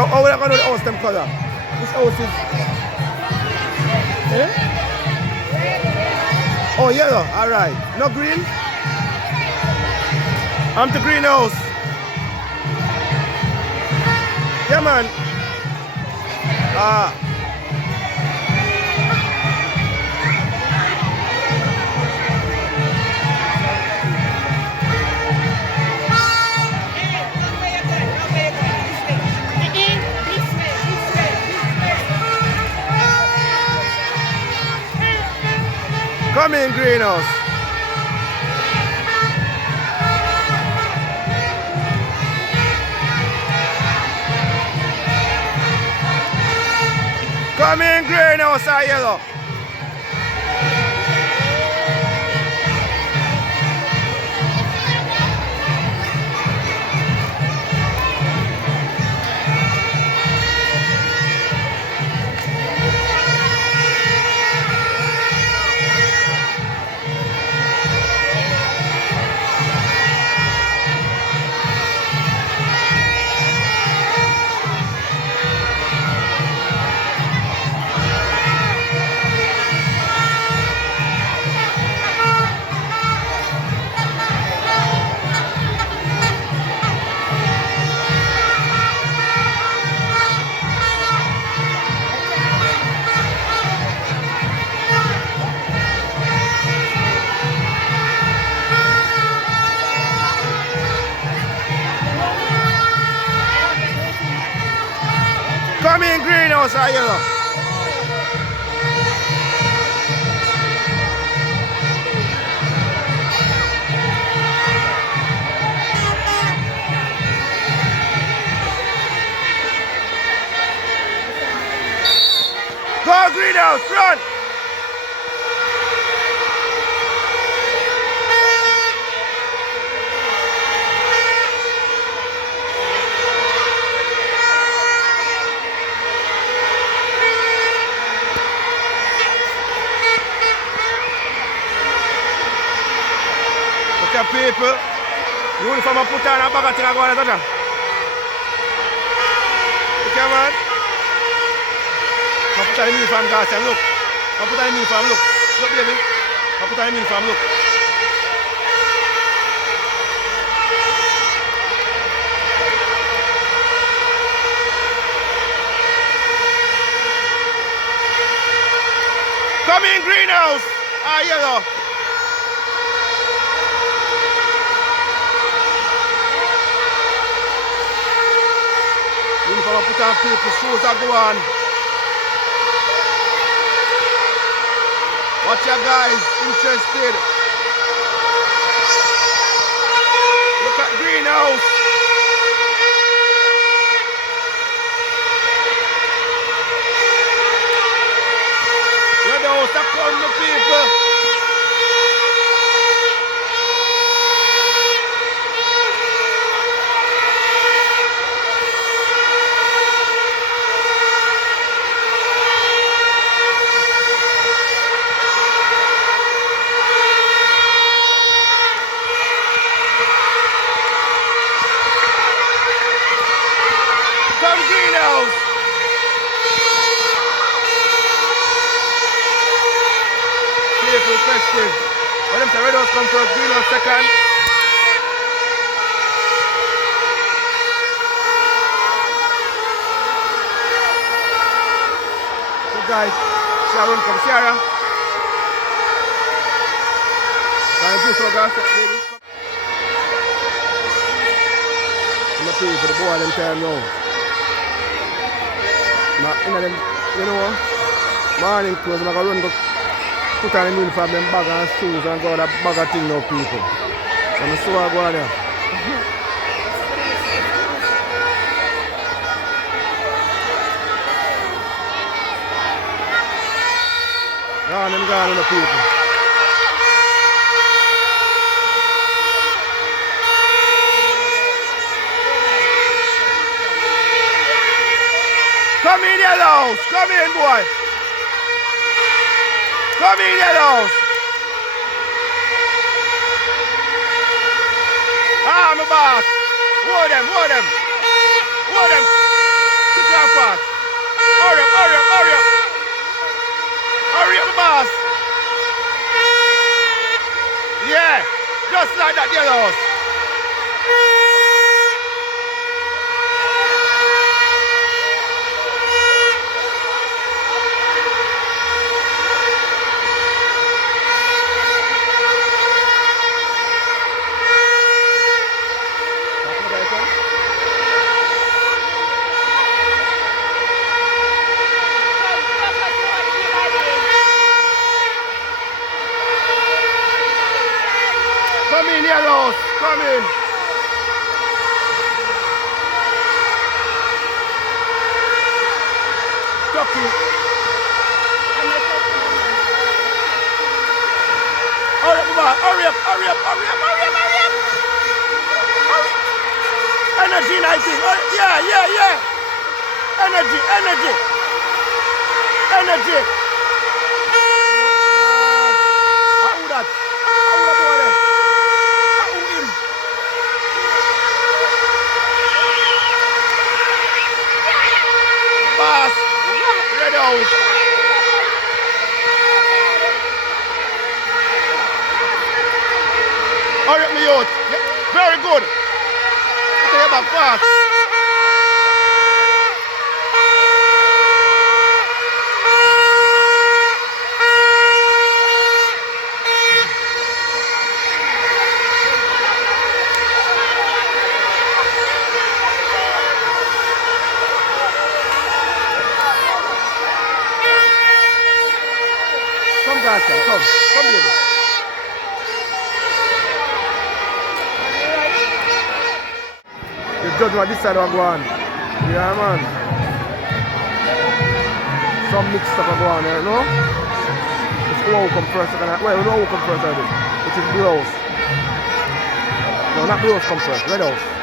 So how are we going to do the house them color? Which house is? Eh? Oh, yellow. Alright. No green? I'm the greenhouse. Yeah, man. Ah. Come in, greenhouse. Come in, greenhouse, or yellow. Come in, greenhouse, or yellow. Go, greenhouse, run! Look at people. Uniform I put on a bag of thing I go on a touch. Okay, man. I put on the uniform, guys, and look. I put on the uniform, look. Look, baby. I put on the uniform, look. Come in, greenhouse. Ah, yellow. Uniform I put on people, shoes I go on. Watch your guys interested. Look at greenhouse. Where the house are come, the people. Come greenhouse. People festive. When them say red house come first, greenhouse second. So guys, Sharon come Sierra. Can you do so guys, baby? I'm not paying for the boy them time now. Now, them, you know what? Morning clothes, I'm going to run go put on the uniform, them bag and shoes and go that bag of thing now, people. So I'm so I go on there. Yeah, them gone on the people. Come in, yellows! Come in, boy! Come in, yellows! Ah, my boss! Hold them, hold them! Hold them! or fast? Hurry up, hurry up, hurry up. Hurry up, boss. Yeah, just like that, yellows. Come in, yellows. Come in. Ducky. Hurry up, Baba. Hurry up, hurry up, hurry up, hurry up, hurry up. Hurry. Energy 19. Yeah, yeah, yeah. Energy, energy. Energy. How that? How that boy there? How him? Pass. Red out. Hurry up, me youth. Yeah. Very good. Stay back fast. Come, guys, come. Come, baby. The judge on this side will go on. Yeah, man. Some mixed stuff will go on there, you know? It's who come first. Well, we know who come first already. Which is Blue House. No, not Blue House come first. Red House.